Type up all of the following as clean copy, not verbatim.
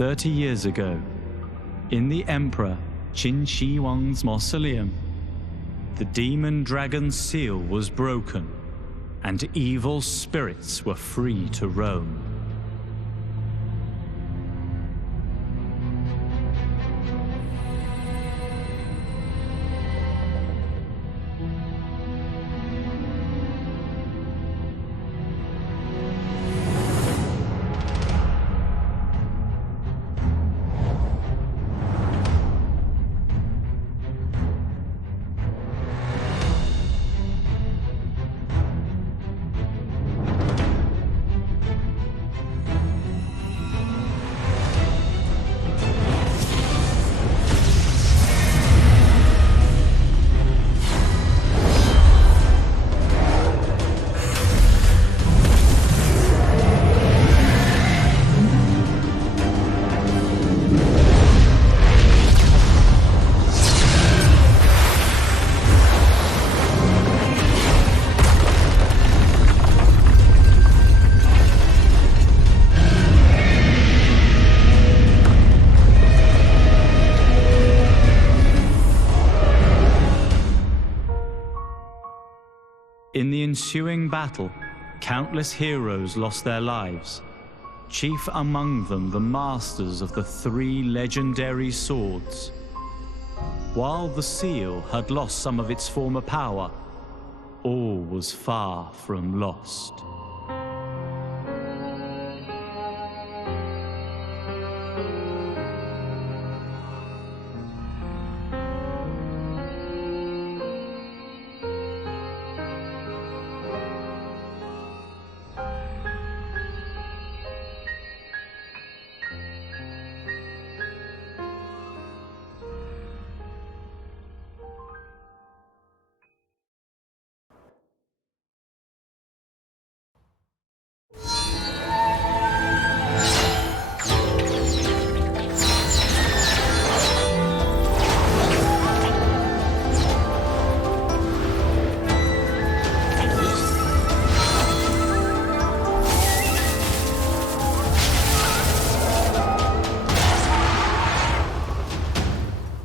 30 years ago, in the Emperor Qin Shi Huang's mausoleum, the demon dragon's seal was broken, and evil spirits were free to roam. In the ensuing battle, countless heroes lost their lives, chief among them the masters of the 3 legendary swords. While the seal had lost some of its former power, all was far from lost.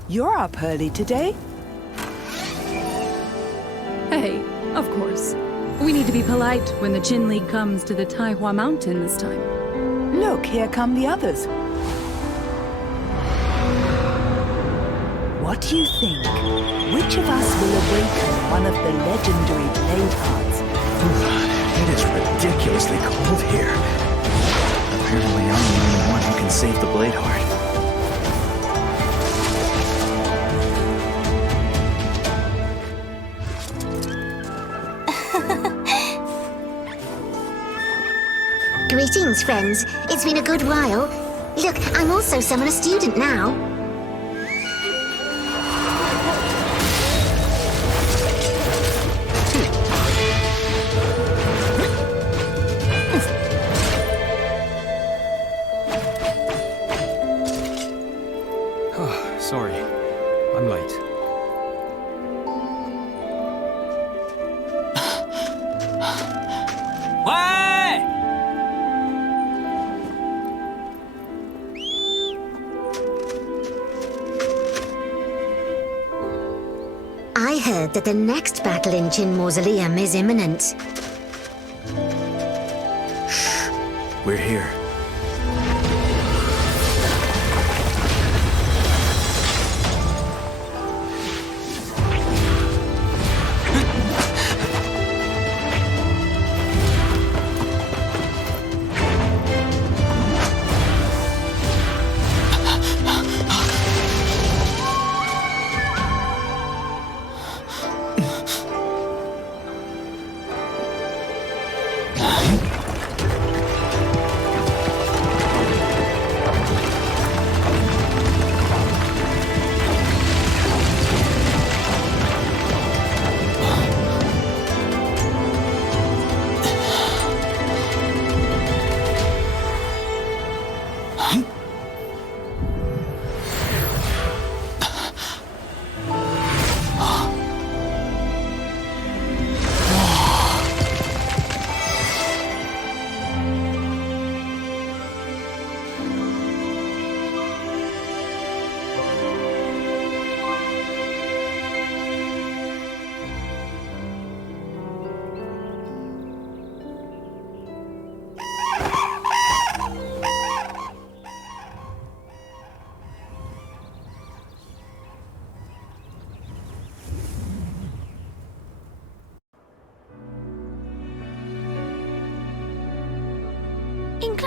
You're up early today? Hey, of course. We need to be polite when the Qin League comes to the Taihua Mountain this time. Look, here come the others. What do you think? Which of us will awaken one of the legendary Blade Hearts? It is ridiculously cold here. Apparently I'm the only one who can save the Blade Heart. Greetings, friends. It's been a good while. Look, I'm also Summoner student now. Oh, sorry. I'm late. I heard that the next battle in Qin Mausoleum is imminent. Shh. We're here.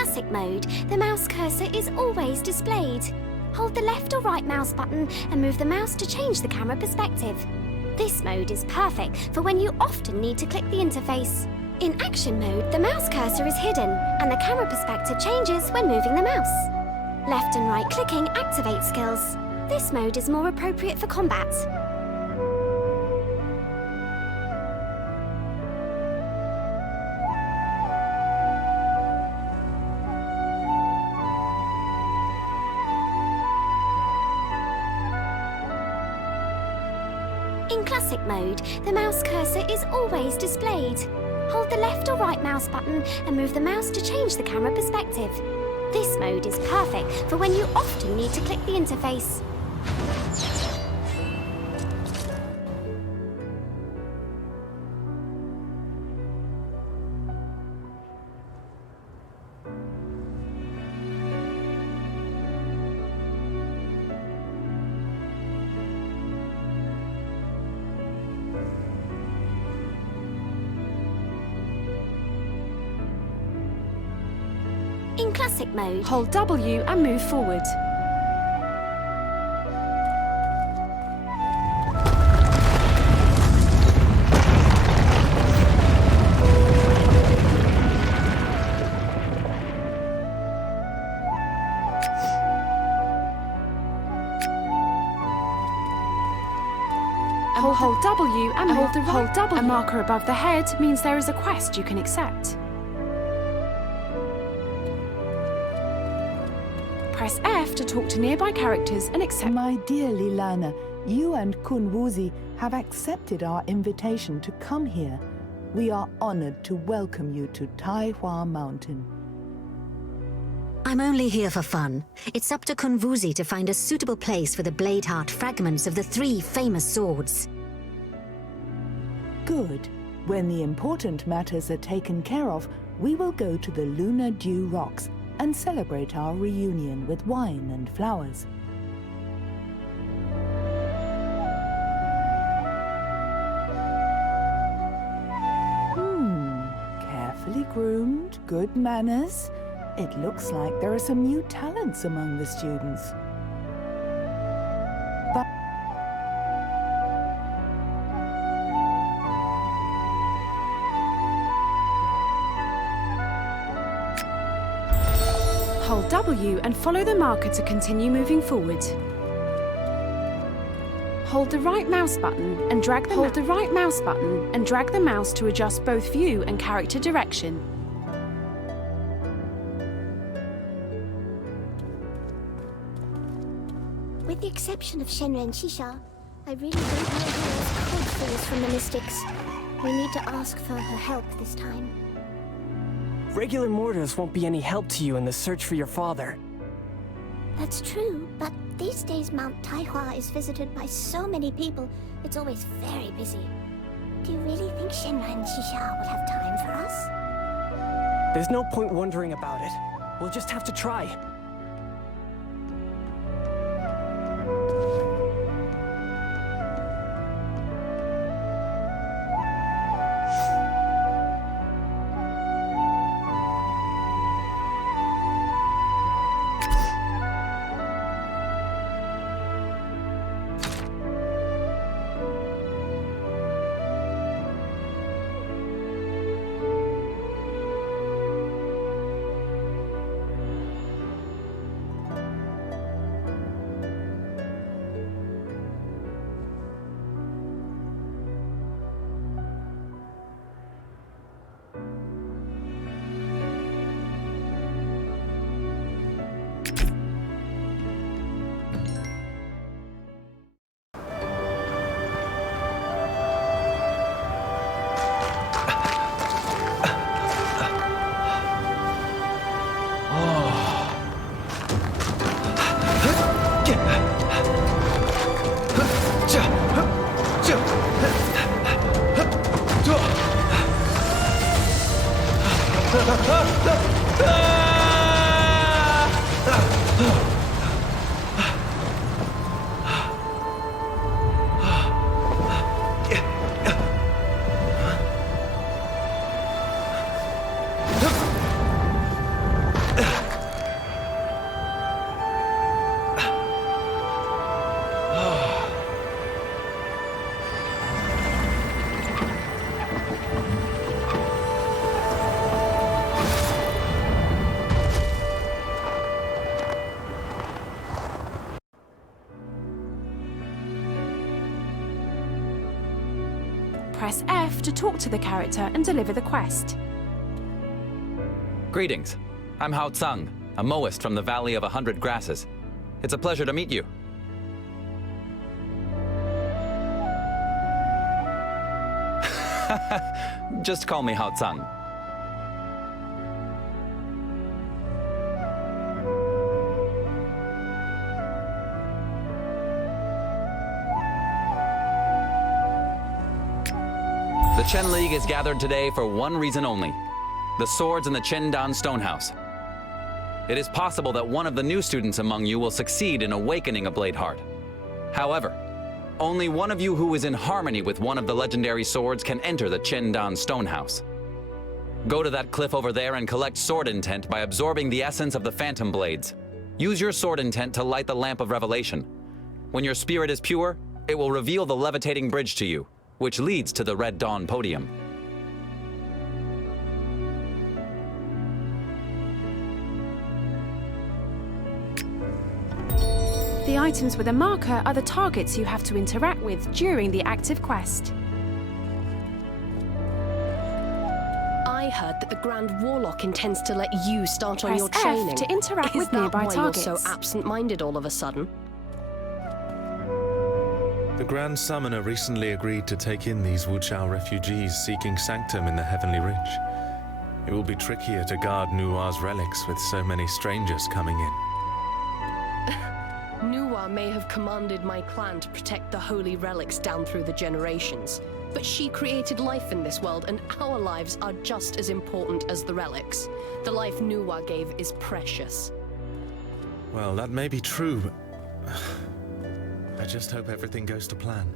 classic mode, the mouse cursor is always displayed. Hold the left or right mouse button and move the mouse to change the camera perspective. This mode is perfect for when you often need to click the interface. In action mode, the mouse cursor is hidden and the camera perspective changes when moving the mouse. Left and right clicking activates skills. This mode is more appropriate for combat. In classic mode, the mouse cursor is always displayed. Hold the left or right mouse button and move the mouse to change the camera perspective. This mode is perfect for when you often need to click the interface. In classic mode, Hold W and move forward. Hold W and hold the hold W. A marker above the head means there is a quest you can accept. Press F to talk to nearby characters and accept. My dear Lilana, you and Kun Wuzi have accepted our invitation to come here. We are honored to welcome you to Tai Hua Mountain. I'm only here for fun. It's up to Kun Wuzi to find a suitable place for the Bladeheart fragments of the 3 famous swords. Good. When the important matters are taken care of, we will go to the Lunar Dew Rocks and celebrate our reunion with wine and flowers. Carefully groomed, good manners. It looks like there are some new talents among the students. But Hold W and follow the marker to continue moving forward. Hold the right mouse button and drag the mouse to adjust both view and character direction. with the exception of Shenren and Shisha, I really don't know who else could free us from the mystics. We need to ask for her help this time. Regular mortals won't be any help to you in the search for your father. That's true, but these days Mount Taihua is visited by so many people, it's always very busy. Do you really think Shenren and Shisha will have time for us? There's no point wondering about it. We'll just have to try. Press F to talk to the character and deliver the quest. Greetings. I'm Hao Tsang, a Moist from the Valley of 100 Grasses. It's a pleasure to meet you. Just call me Hao Tsang. The Chen League is gathered today for one reason only: the swords in the Qiandan Stonehouse. It is possible that one of the new students among you will succeed in awakening a Bladeheart. However, only one of you who is in harmony with one of the legendary swords can enter the Qiandan Stonehouse. Go to that cliff over there and collect sword intent by absorbing the essence of the Phantom Blades. Use your sword intent to light the Lamp of Revelation. When your spirit is pure, it will reveal the levitating bridge to you, which leads to the Red Dawn podium. The items with a marker are the targets you have to interact with during the active quest. I heard that the Grand Warlock intends to let you start on Press your F training. to interact with nearby Is that why targets. you're so absent-minded all of a sudden? The Grand Summoner recently agreed to take in these Wuchao refugees seeking sanctum in the Heavenly Ridge. It will be trickier to guard Nuwa's relics with so many strangers coming in. Nuwa may have commanded my clan to protect the holy relics down through the generations, but she created life in this world, and our lives are just as important as the relics. The life Nuwa gave is precious. Well, that may be true, but I just hope everything goes to plan.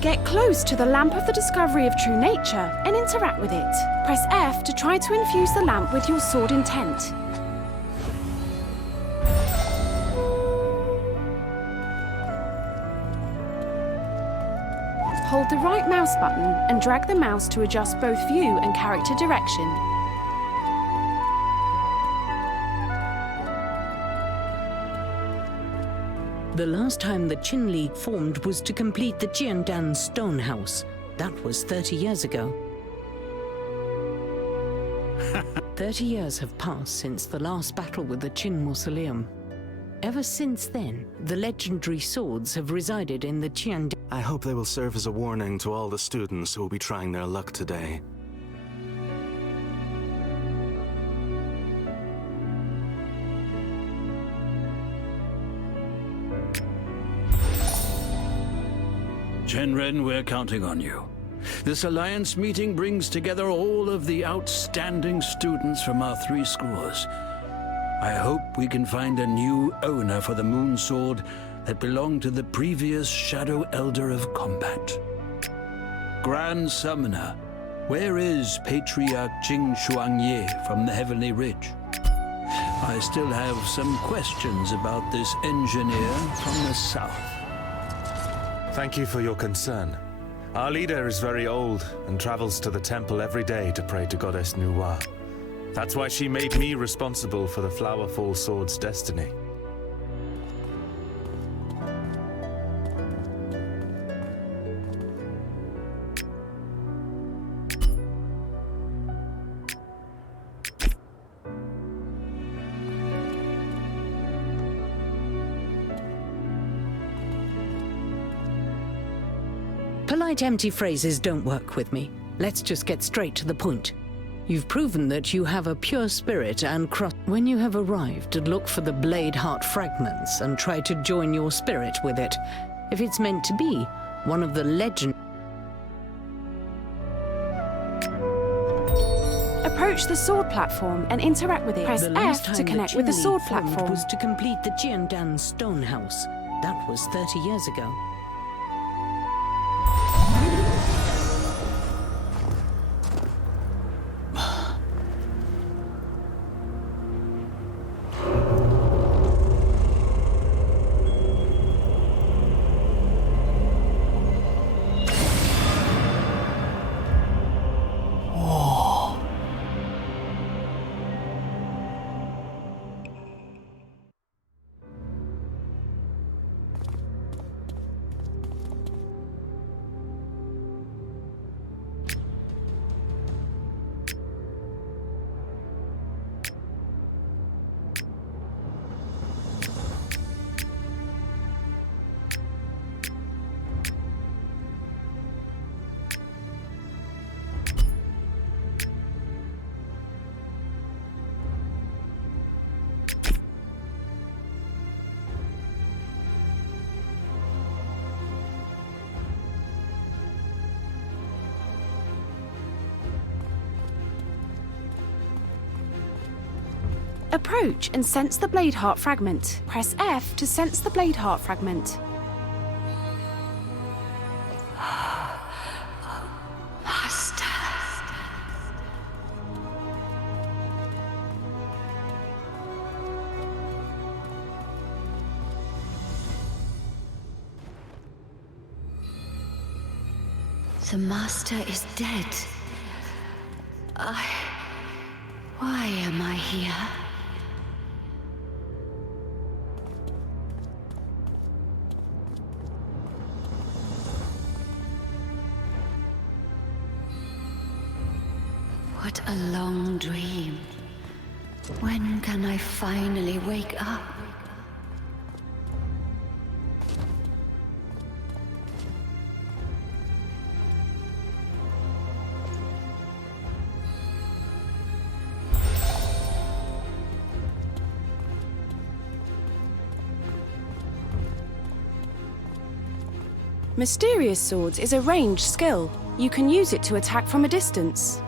Get close to the Lamp of the Discovery of True Nature and interact with it. Press F to try to infuse the lamp with your sword intent. Hold the right mouse button and drag the mouse to adjust both view and character direction. The last time the Qin League formed was to complete the Qiandan Stonehouse. That was 30 years ago. 30 years have passed since the last battle with the Qin Mausoleum. Ever since then, the legendary swords have resided in the Qiandan. I hope they will serve as a warning to all the students who will be trying their luck today. Shenren, we're counting on you. This Alliance meeting brings together all of the outstanding students from our 3 schools. I hope we can find a new owner for the Moon Sword that belonged to the previous Shadow Elder of Combat. Grand Summoner, where is Patriarch Jing Shuangye from the Heavenly Ridge? I still have some questions about this engineer from the south. Thank you for your concern. Our leader is very old and travels to the temple every day to pray to Goddess Nuwa. That's why she made me responsible for the Flowerfall Sword's destiny. Polite empty phrases don't work with me. Let's just get straight to the point. You've proven that you have a pure spirit and when you have arrived, look for the Bladeheart fragments and try to join your spirit with it. If it's meant to be, one of the legend. Approach the sword platform and interact with it. Press F to connect with the sword platform. Was to complete the Qiandan Stonehouse. That was 30 years ago. Approach and sense the blade heart fragment. Press F to sense the blade heart fragment. Master. The Master is dead. Why am I here? What a long dream. When can I finally wake up? Mysterious Swords is a ranged skill. You can use it to attack from a distance.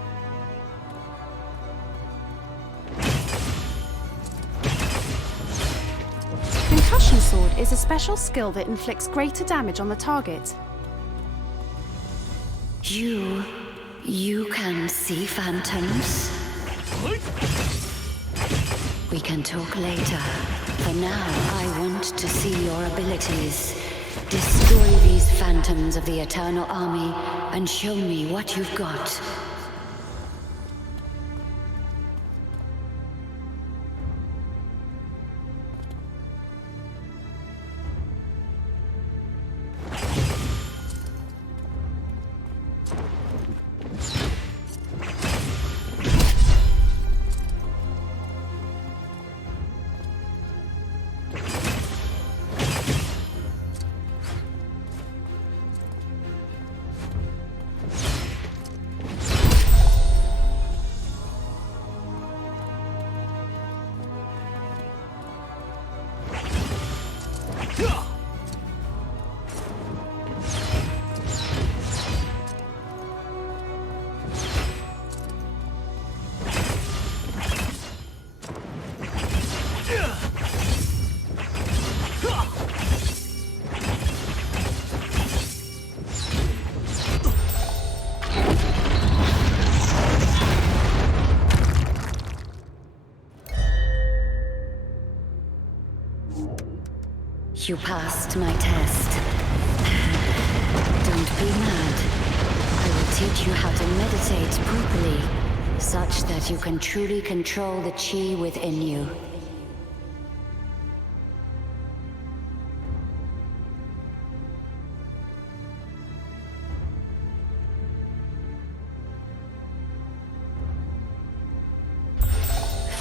Concussion Sword is a special skill that inflicts greater damage on the target. You can see phantoms? We can talk later. For now, I want to see your abilities. Destroy these phantoms of the Eternal Army and show me what you've got. You passed my test. Don't be mad. I will teach you how to meditate properly, such that you can truly control the chi within you.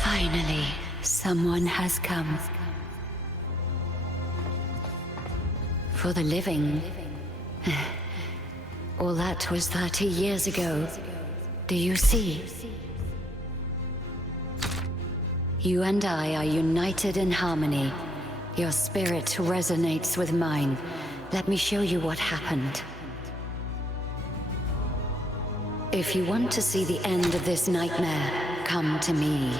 Finally, someone has come. For the living. All that was 30 years ago. Do you see? You and I are united in harmony. Your spirit resonates with mine. Let me show you what happened. If you want to see the end of this nightmare, come to me.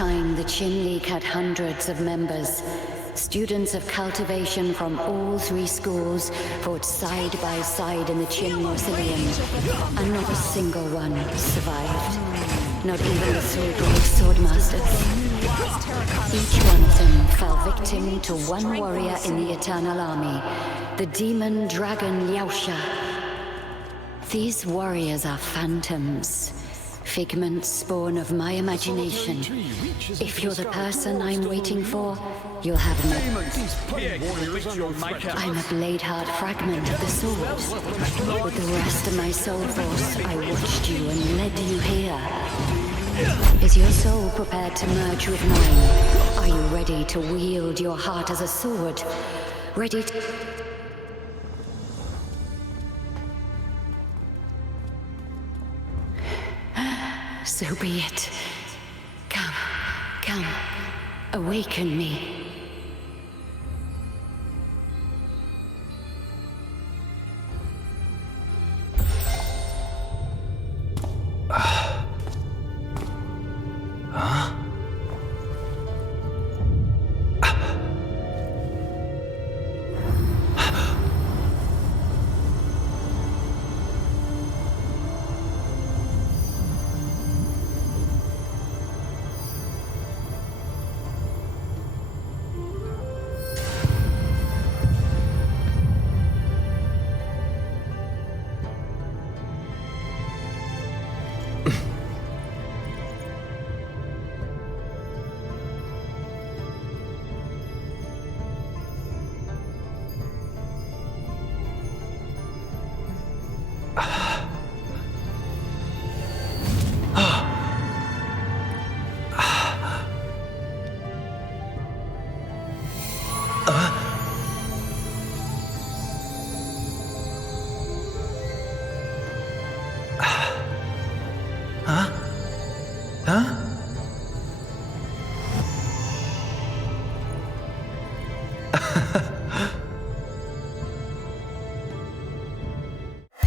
time, the Qin League had hundreds of members. Students of cultivation from all three schools fought side by side in the Qin Mausoleum, and not a single one survived. Not even the Swordwave Swordmasters. Each one of them fell victim to one warrior in the Eternal Army, the demon dragon Liaosha. These warriors are phantoms, figments born of my imagination. If you're the person I'm waiting for, you'll have no. I'm a Bladeheart fragment of the sword. With the rest of my soul force, I watched you and led you here. Is your soul prepared to merge with mine? Are you ready to wield your heart as a sword? Ready to... So be it. Come, awaken me.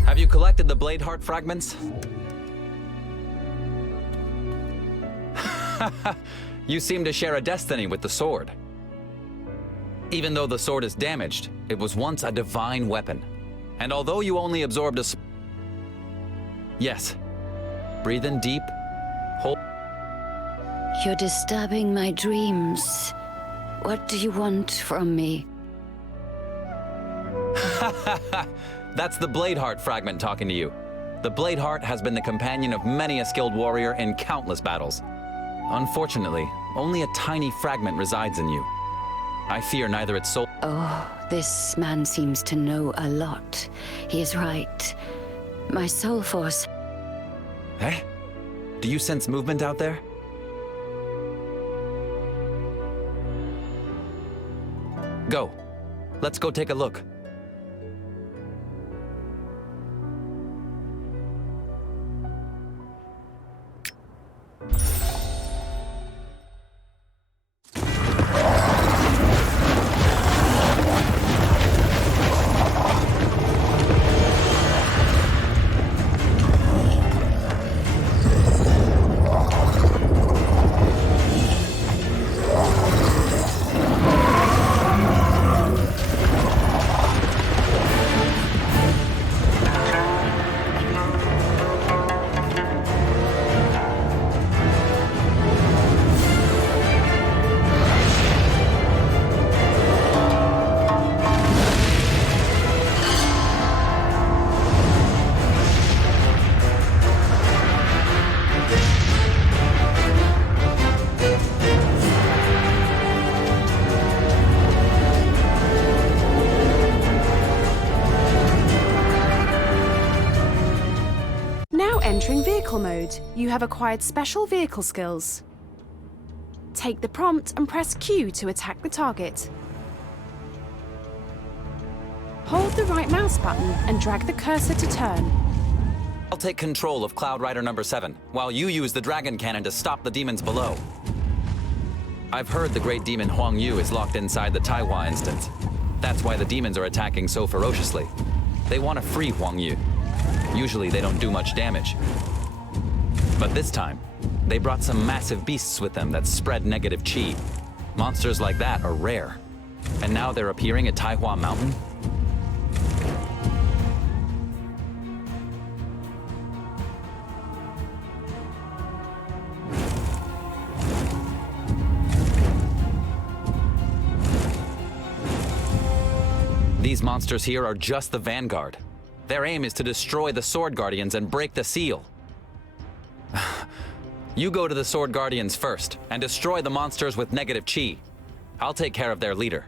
Have you collected the Bladeheart fragments? You seem to share a destiny with the sword. Even though the sword is damaged, it was once a divine weapon. And although you only absorbed a... Yes. Breathe in deep. Hold... You're disturbing my dreams. What do you want from me? That's the Bladeheart fragment talking to you. The Bladeheart has been the companion of many a skilled warrior in countless battles. Unfortunately, only a tiny fragment resides in you. I fear neither its soul... Oh, this man seems to know a lot. He is right. My soul force... Eh? Do you sense movement out there? Go. Let's go take a look. Entering vehicle mode, you have acquired special vehicle skills. Take the prompt and press Q to attack the target. Hold the right mouse button and drag the cursor to turn. I'll take control of Cloud Rider number 7, while you use the dragon cannon to stop the demons below. I've heard the great demon Huang Yu is locked inside the Taihua instance. That's why the demons are attacking so ferociously. They want to free Huang Yu. Usually they don't do much damage. But this time, they brought some massive beasts with them that spread negative chi. Monsters like that are rare. And now they're appearing at Taihua Mountain? These monsters here are just the vanguard. Their aim is to destroy the Sword Guardians and break the seal. You go to the Sword Guardians first, and destroy the monsters with negative chi. I'll take care of their leader.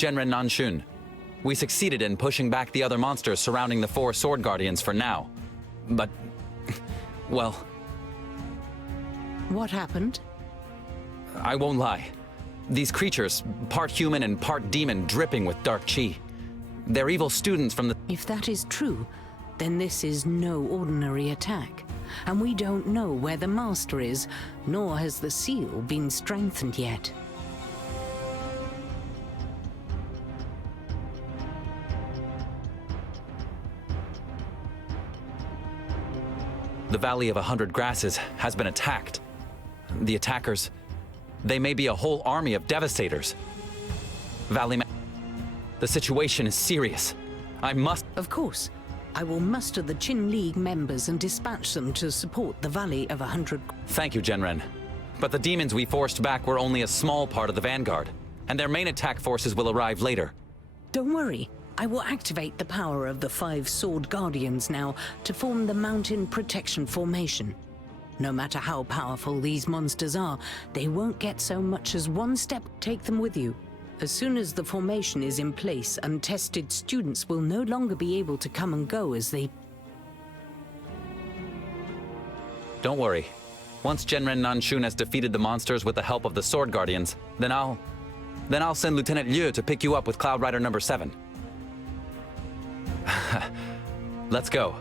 Genren Nanshun. We succeeded in pushing back the other monsters surrounding the 4 Sword Guardians for now. But, well... What happened? I won't lie. These creatures, part human and part demon, dripping with dark chi. They're evil students from the... If that is true, then this is no ordinary attack. And we don't know where the Master is, nor has the seal been strengthened yet. The Valley of 100 Grasses has been attacked. The attackers, they may be a whole army of devastators. The situation is serious. I must... Of course. I will muster the Qin League members and dispatch them to support the Valley of 100... Thank you, Genren. But the demons we forced back were only a small part of the vanguard, and their main attack forces will arrive later. Don't worry. I will activate the power of the 5 Sword Guardians now to form the Mountain Protection Formation. No matter how powerful these monsters are, they won't get so much as one step. Take them with you. As soon as the formation is in place, untested students will no longer be able to come and go as they... Don't worry. Once Genren Nanshun has defeated the monsters with the help of the Sword Guardians, then I'll send Lieutenant Liu to pick you up with Cloud Rider number 7. Let's go.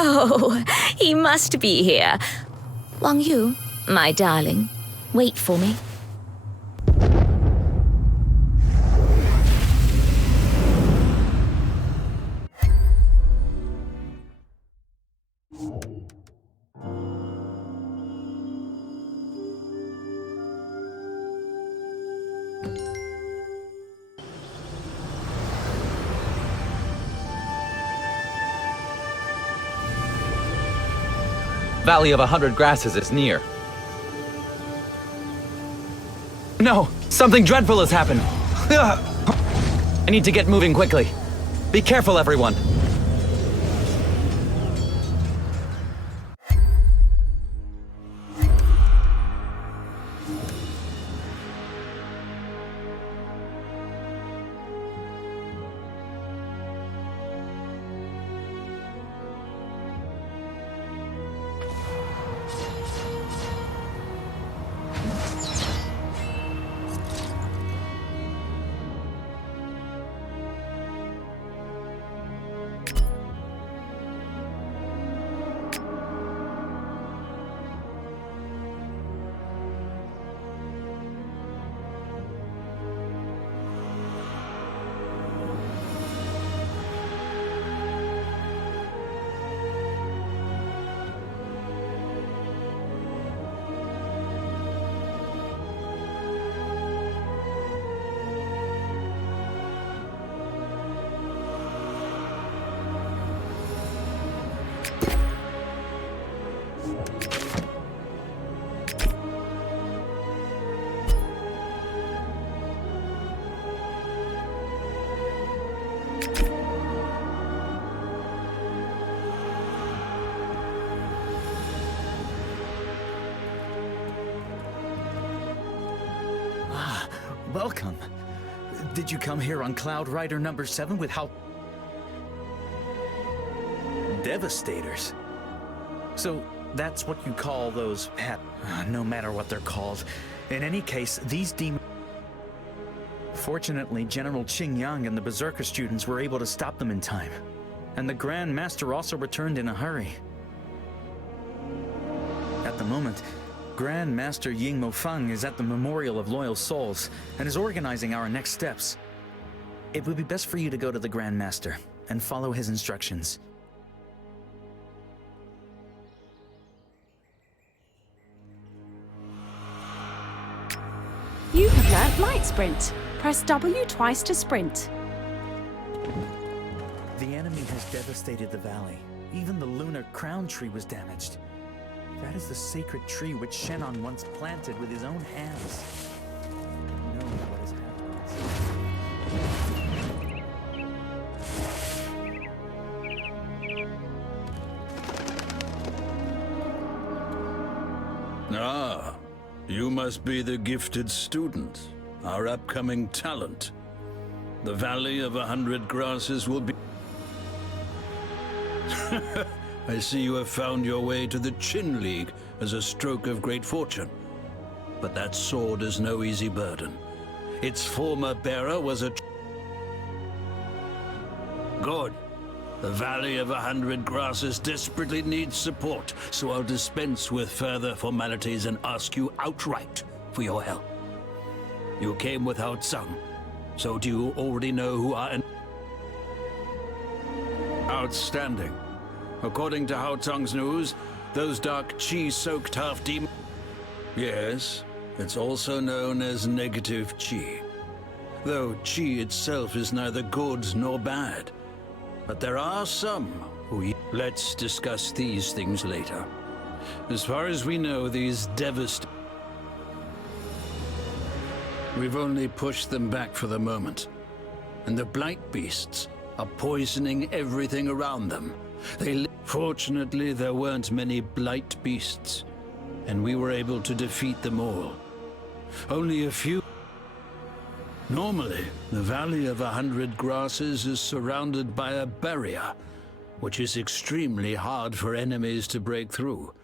Oh, he must be here. Wang Yu, my darling, wait for me. Valley of 100 Grasses is near. No! Something dreadful has happened! I need to get moving quickly. Be careful, everyone. Welcome. Did you come here on Cloud Rider number 7 with how... Devastators? So that's what you call those no matter what they're called. In any case, these demons... Fortunately, General Qing Yang and the Berserker students were able to stop them in time. And the Grand Master also returned in a hurry. At the moment, Grand Master Ying Mofeng is at the Memorial of Loyal Souls and is organizing our next steps. It would be best for you to go to the Grand Master and follow his instructions. You have learnt Light Sprint. Press W twice to sprint. The enemy has devastated the valley. Even the lunar crown tree was damaged. That is the sacred tree which Shennon once planted with his own hands. Who knows what has happened. Ah, you must be the gifted student, our upcoming talent. The Valley of 100 Grasses will be... I see you have found your way to the Qin League as a stroke of great fortune. But that sword is no easy burden. Its former bearer was a... Good. The Valley of 100 Grasses desperately needs support, so I'll dispense with further formalities and ask you outright for your help. You came with Hao Tsang, so do you already know who are... Outstanding. According to Hao Tsang's news, those dark qi-soaked half-demons... Yes, it's also known as negative qi. Though qi itself is neither good nor bad. But there are some who... Let's discuss these things later. As far as we know, these devastating... We've only pushed them back for the moment. And the blight beasts are poisoning everything around them. Fortunately, there weren't many blight beasts, and we were able to defeat them all. Only a few... Normally, the Valley of 100 Grasses is surrounded by a barrier, which is extremely hard for enemies to break through.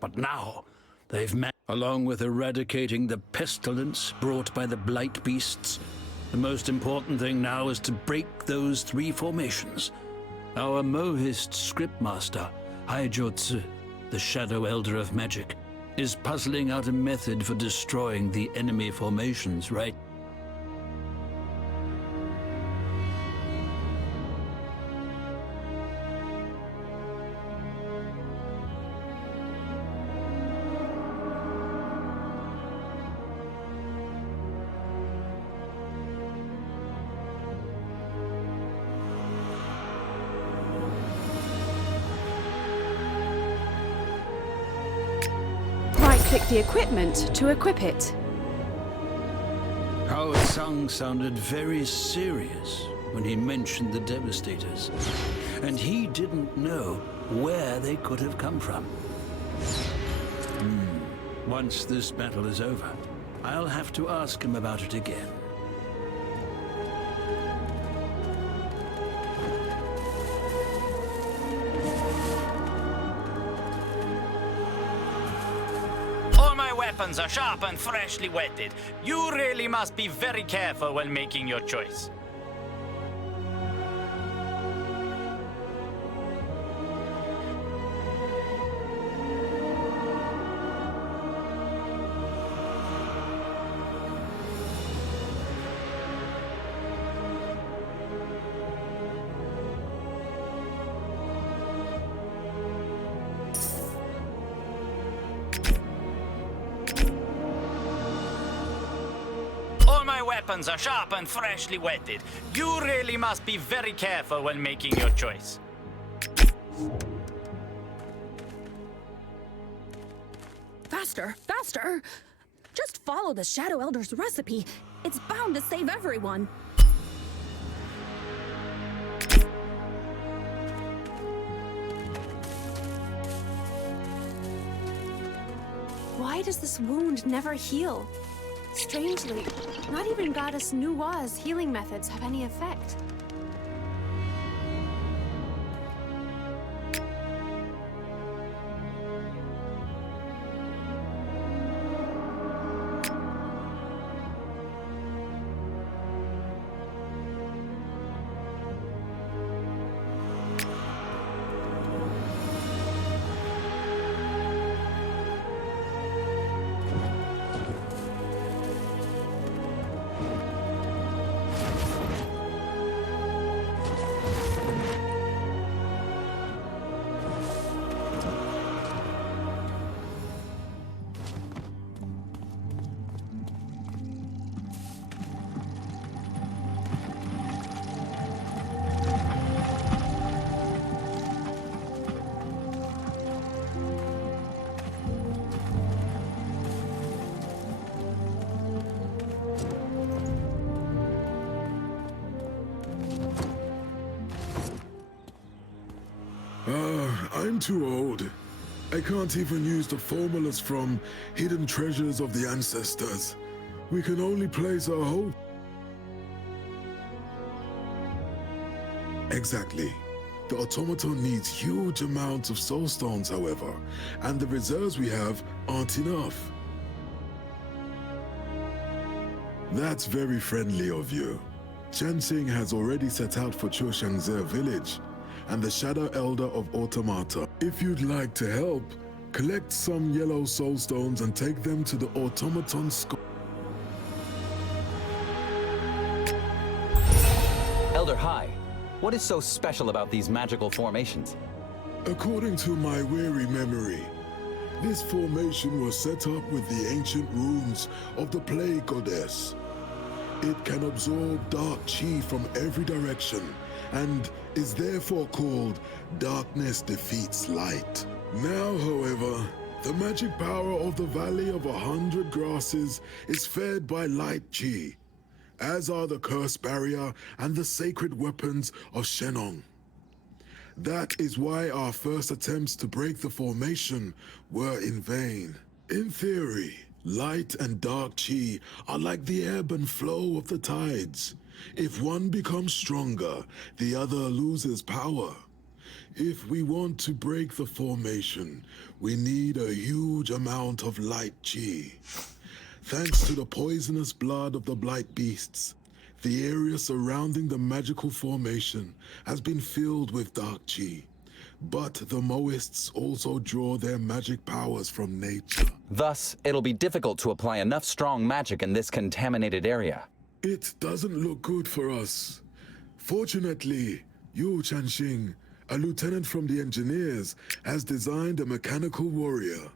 But now, they've met... Along with eradicating the pestilence brought by the blight beasts, the most important thing now is to break those 3 formations. Our Mohist scriptmaster, Haijo Tzu, the Shadow Elder of Magic, is puzzling out a method for destroying the enemy formations, right? Right-click the equipment to equip it. Hao Tsang sounded very serious when he mentioned the Devastators, and he didn't know where they could have come from. Once this battle is over, I'll have to ask him about it again. All my weapons are sharp and freshly whetted. You really must be very careful when making your choice. Weapons are sharp and freshly whetted. You really must be very careful when making your choice. Faster, faster! Just follow the Shadow Elder's recipe. It's bound to save everyone. Why does this wound never heal? Strangely, not even Goddess Nuwa's healing methods have any effect. I'm too old. I can't even use the formulas from Hidden Treasures of the Ancestors. We can only place our hope. Exactly. The automaton needs huge amounts of soul stones, however, and the reserves we have aren't enough. That's very friendly of you. Chansing has already set out for Chushangze village and the Shadow Elder of Automata. If you'd like to help, collect some yellow soul stones and take them to the automaton school. Elder Hai, what is so special about these magical formations? According to my weary memory, this formation was set up with the ancient runes of the Plague Goddess. It can absorb dark chi from every direction and is therefore called Darkness Defeats Light. Now, however, the magic power of the Valley of 100 Grasses is fed by light chi, as are the Curse Barrier and the sacred weapons of Shenong. That is why our first attempts to break the formation were in vain. In theory, light and dark chi are like the ebb and flow of the tides. If one becomes stronger, the other loses power. If we want to break the formation, we need a huge amount of light chi. Thanks to the poisonous blood of the blight beasts, the area surrounding the magical formation has been filled with dark chi. But the Moists also draw their magic powers from nature. Thus, it'll be difficult to apply enough strong magic in this contaminated area. It doesn't look good for us. Fortunately, Yu Chanxing, a lieutenant from the engineers, has designed a mechanical warrior.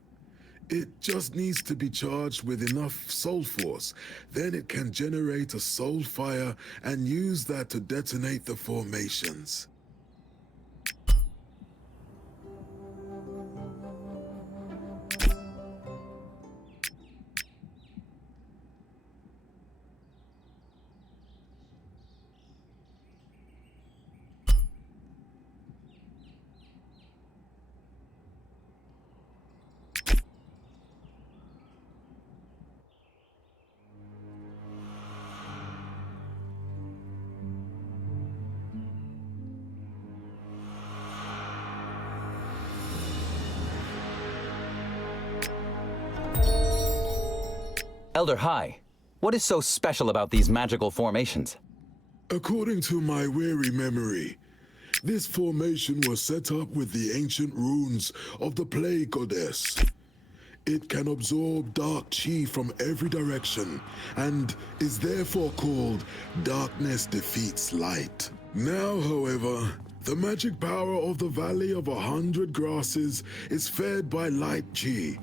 It just needs to be charged with enough soul force. Then it can generate a soul fire and use that to detonate the formations. Elder Hai, what is so special about these magical formations? According to my weary memory, this formation was set up with the ancient runes of the Plague Goddess. It can absorb dark chi from every direction and is therefore called Darkness Defeats Light. Now, however, the magic power of the Valley of 100 Grasses is fed by light chi,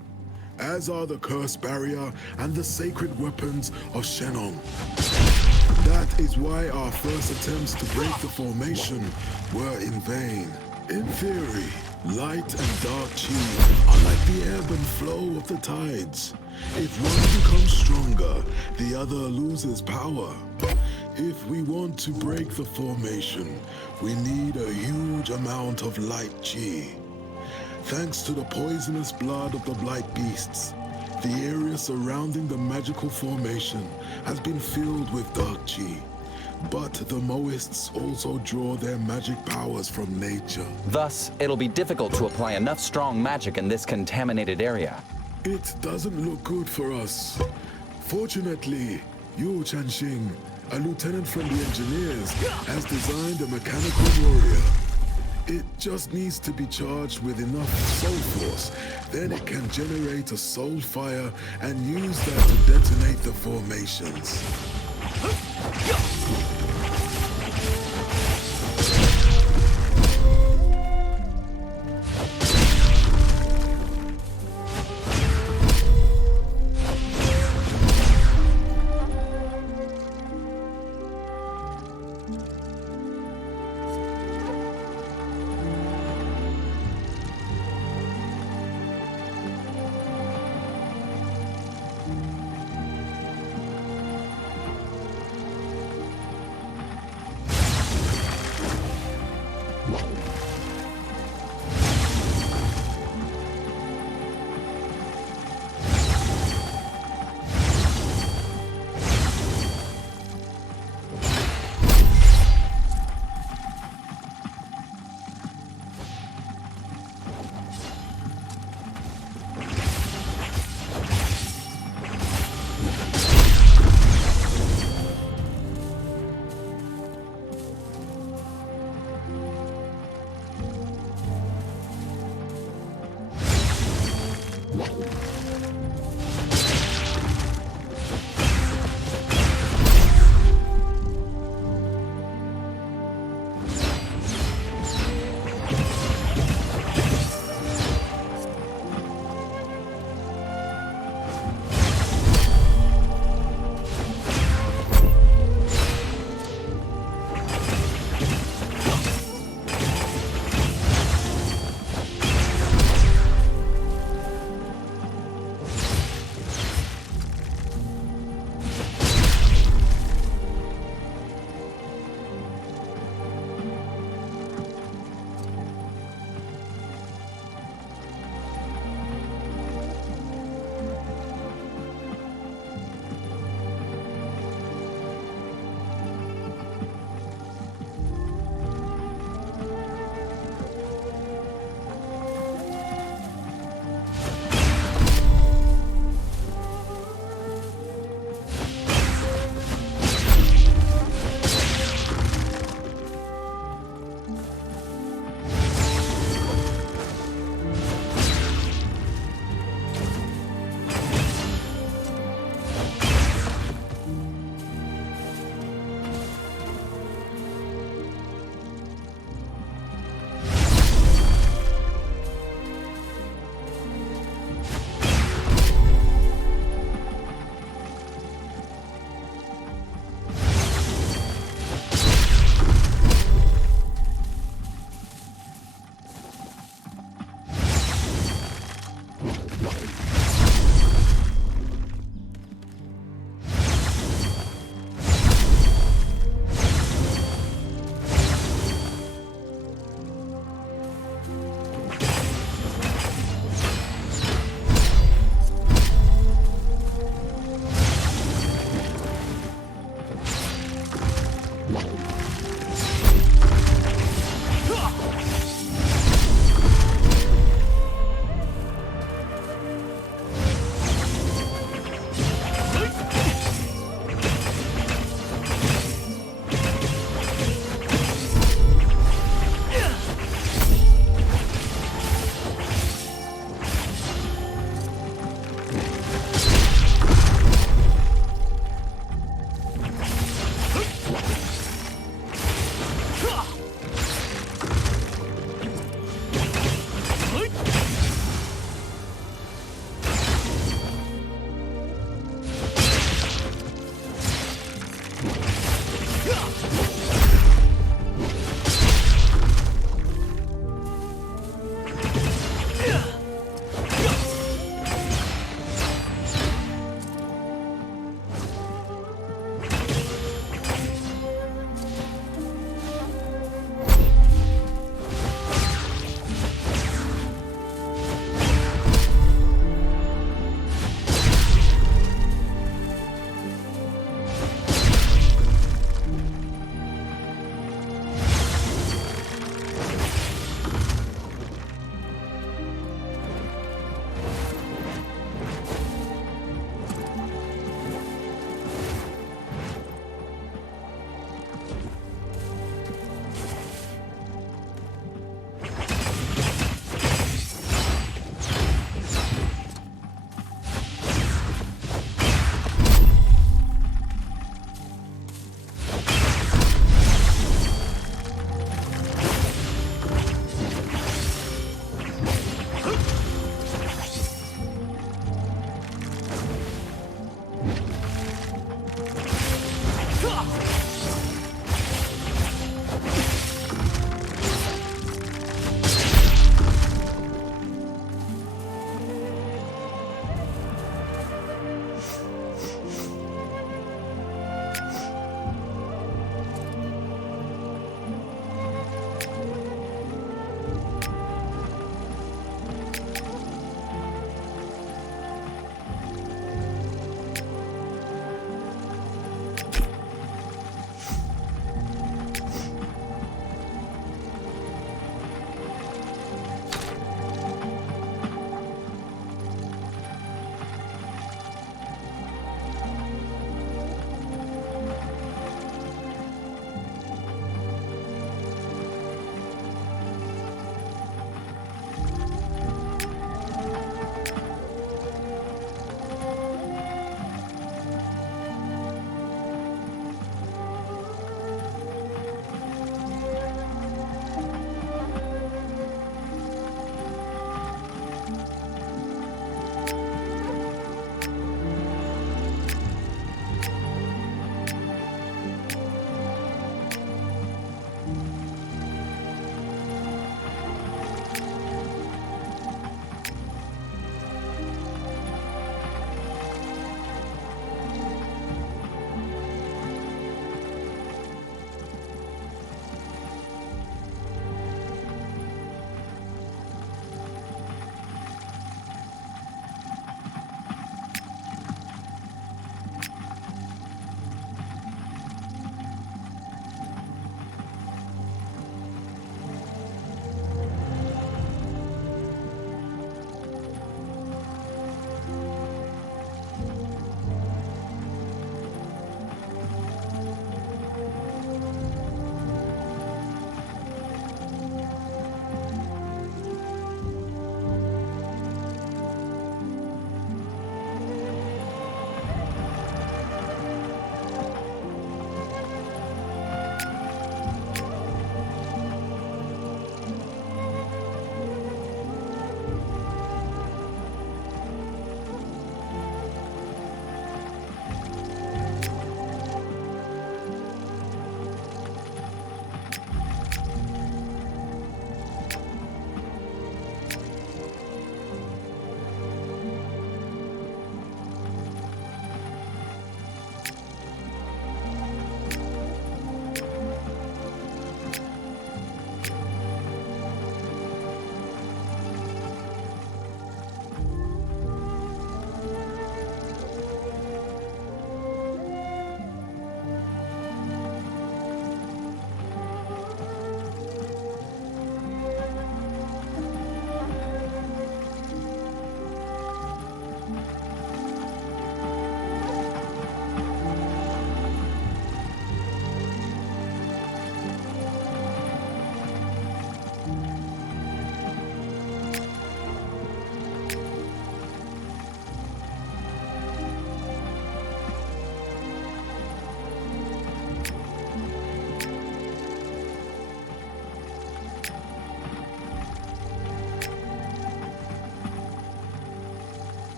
as are the Curse Barrier and the sacred weapons of Shenong. That is why our first attempts to break the formation were in vain. In theory, light and dark chi are like the ebb and flow of the tides. If one becomes stronger, the other loses power. If we want to break the formation, we need a huge amount of light chi. Thanks to the poisonous blood of the blight beasts, the area surrounding the magical formation has been filled with dark chi. But the Moists also draw their magic powers from nature. Thus, it'll be difficult to apply enough strong magic in this contaminated area. It doesn't look good for us. Fortunately, Yu Chanxing, a lieutenant from the engineers, has designed a mechanical warrior. It just needs to be charged with enough soul force. Then it can generate a soul fire and use that to detonate the formations.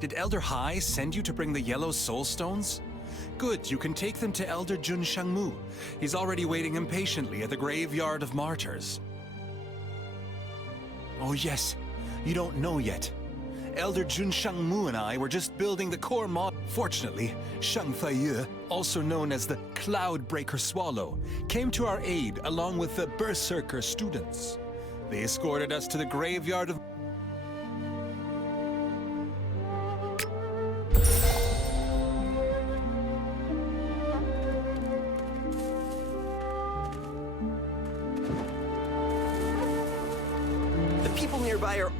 Did Elder Hai send you to bring the yellow soul stones? Good, you can take them to Elder Jun Shangmu. He's already waiting impatiently at the Graveyard of Martyrs. Oh yes, you don't know yet. Elder Jun Shangmu and I were just building the core mod. Fortunately, Shang Feiyu, also known as the Cloudbreaker Swallow, came to our aid along with the Berserker students. They escorted us to the Graveyard of... The people nearby are...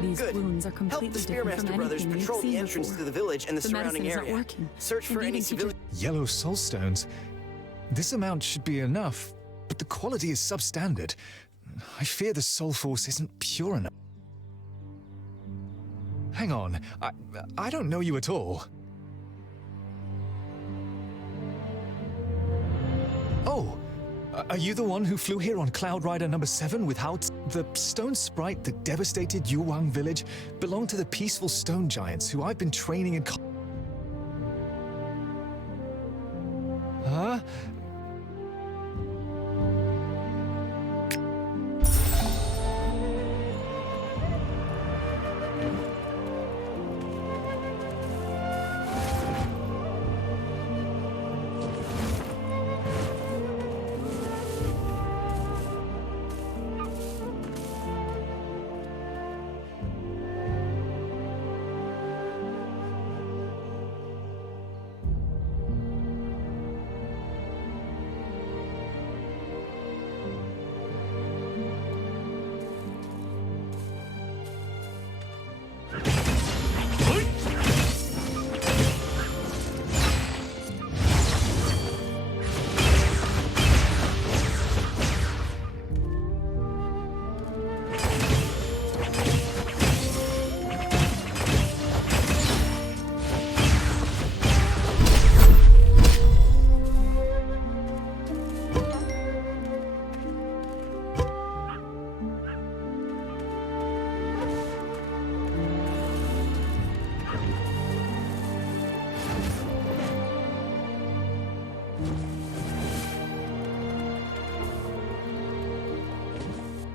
These Good. wounds are Help completely the different from Spearmaster brothers anything we've patrol the seen entrance before. to the village and the surrounding medicines aren't area. working. Search for Indeed, any teachers- civilian... Yellow soul stones? This amount should be enough, but the quality is substandard. I fear the soul force isn't pure enough. Hang on, I don't know you at all. Oh, are you the one who flew here on Cloud Rider number 7 with Houts? The stone sprite that devastated Yuwang village belonged to the peaceful stone giants who I've been training in... Huh?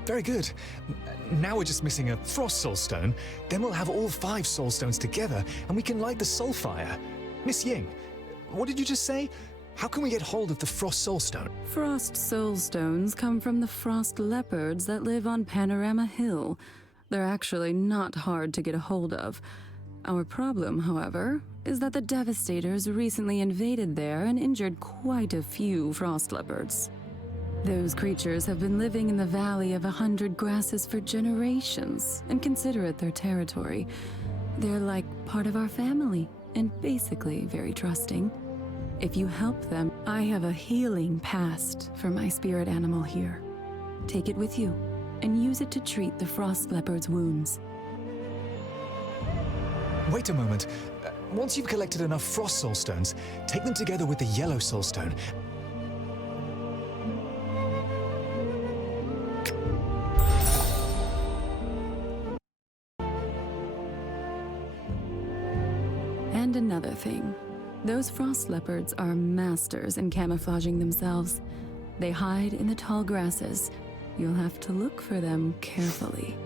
Very good. Now we're just missing a frost soul stone. Then we'll have all 5 soul stones together, and we can light the soul fire. Miss Ying, what did you just say? How can we get hold of the frost soul stone? Frost soul stones come from the frost leopards that live on Panorama Hill. They're actually not hard to get a hold of. Our problem, however, is that the Devastators recently invaded there and injured quite a few frost leopards. Those creatures have been living in the Valley of 100 Grasses for generations and consider it their territory. They're like part of our family and basically very trusting. If you help them, I have a healing past for my spirit animal here. Take it with you and use it to treat the frost leopard's wounds. Wait a moment. Once you've collected enough Frost Soul Stones, take them together with the Yellow Soul Stone. And another thing. Those frost leopards are masters in camouflaging themselves. They hide in the tall grasses. You'll have to look for them carefully.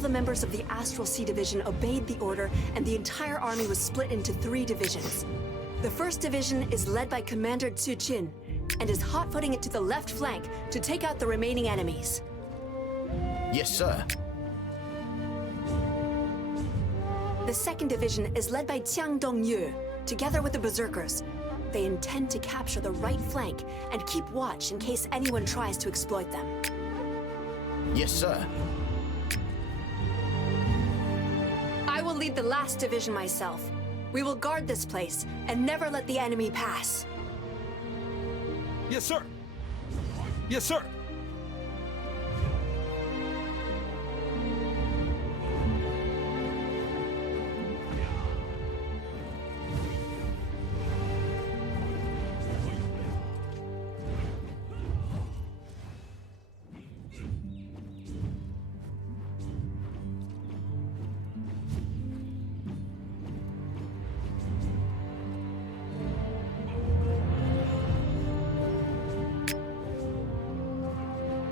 the members of the Astral Sea Division obeyed the order, and the entire army was split into 3 divisions. The first division is led by Commander Zhu Qin, and is hot-footing it to the left flank to take out the remaining enemies. Yes, sir. The second division is led by Jiang Dongyu, together with the Berserkers. They intend to capture the right flank and keep watch in case anyone tries to exploit them. Yes, sir. I will lead the last division myself. We will guard this place and never let the enemy pass. Yes, sir. Yes, sir.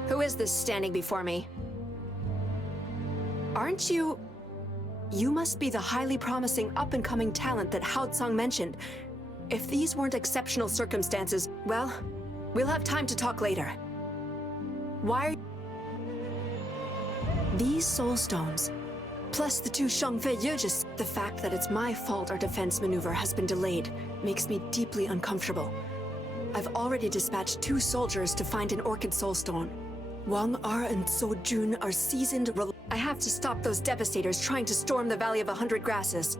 Who is this standing before me? Aren't you... You must be the highly promising up-and-coming talent that Hao Tsang mentioned. If these weren't exceptional circumstances, well, we'll have time to talk later. Why are... These soul stones, plus the 2 Shangfei Yejis, the fact that it's my fault our defense maneuver has been delayed makes me deeply uncomfortable. I've already dispatched 2 soldiers to find an Orchid Soulstone. Wang Er and Zhou Jun are seasoned... I have to stop those devastators trying to storm the Valley of 100 Grasses.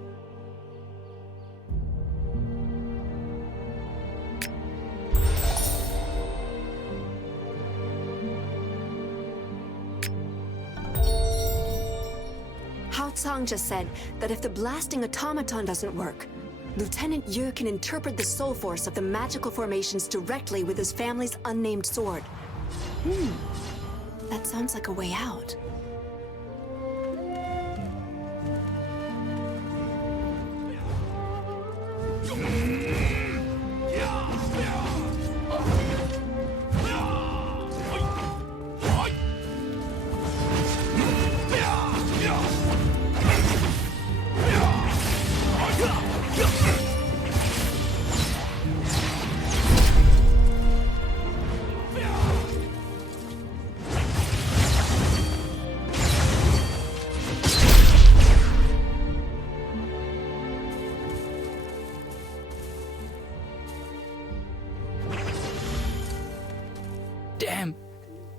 Hao Tsang just said that if the blasting automaton doesn't work, Lieutenant Yu can interpret the soul force of the magical formations directly with his family's unnamed sword. That sounds like a way out.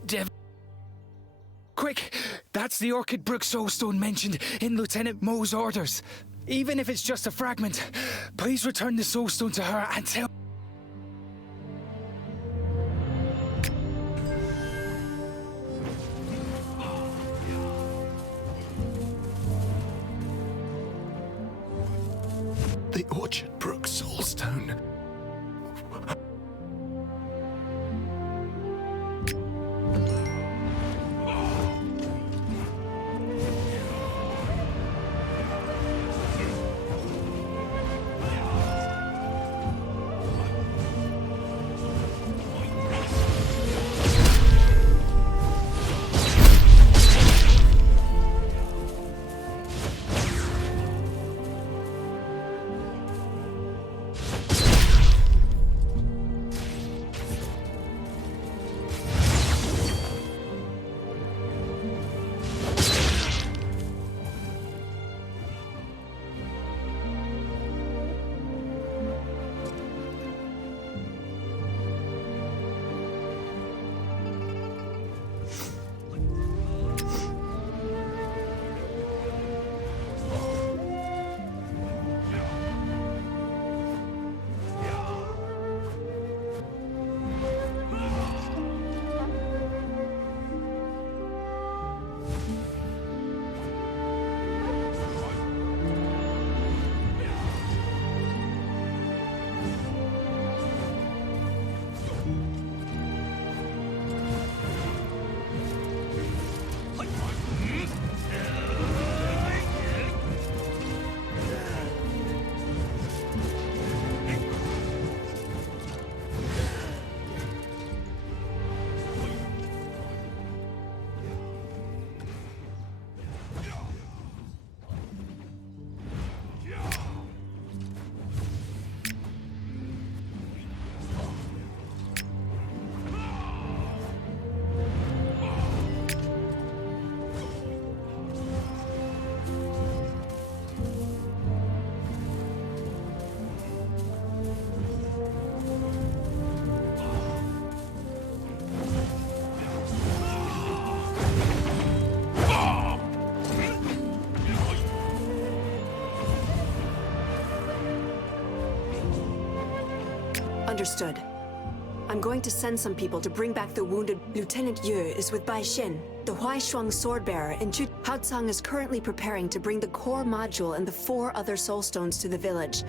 Damn. Quick! That's the Orchid Brook Soulstone mentioned in Lieutenant Mo's orders. Even if it's just a fragment, please return the Soulstone to her and tell... The Orchid Brook Soulstone. Understood. I'm going to send some people to bring back the wounded. Lieutenant Yu is with Bai Xin, the Huaishuang sword-bearer, and Hao Tsang is currently preparing to bring the core module and the 4 other soul stones to the village.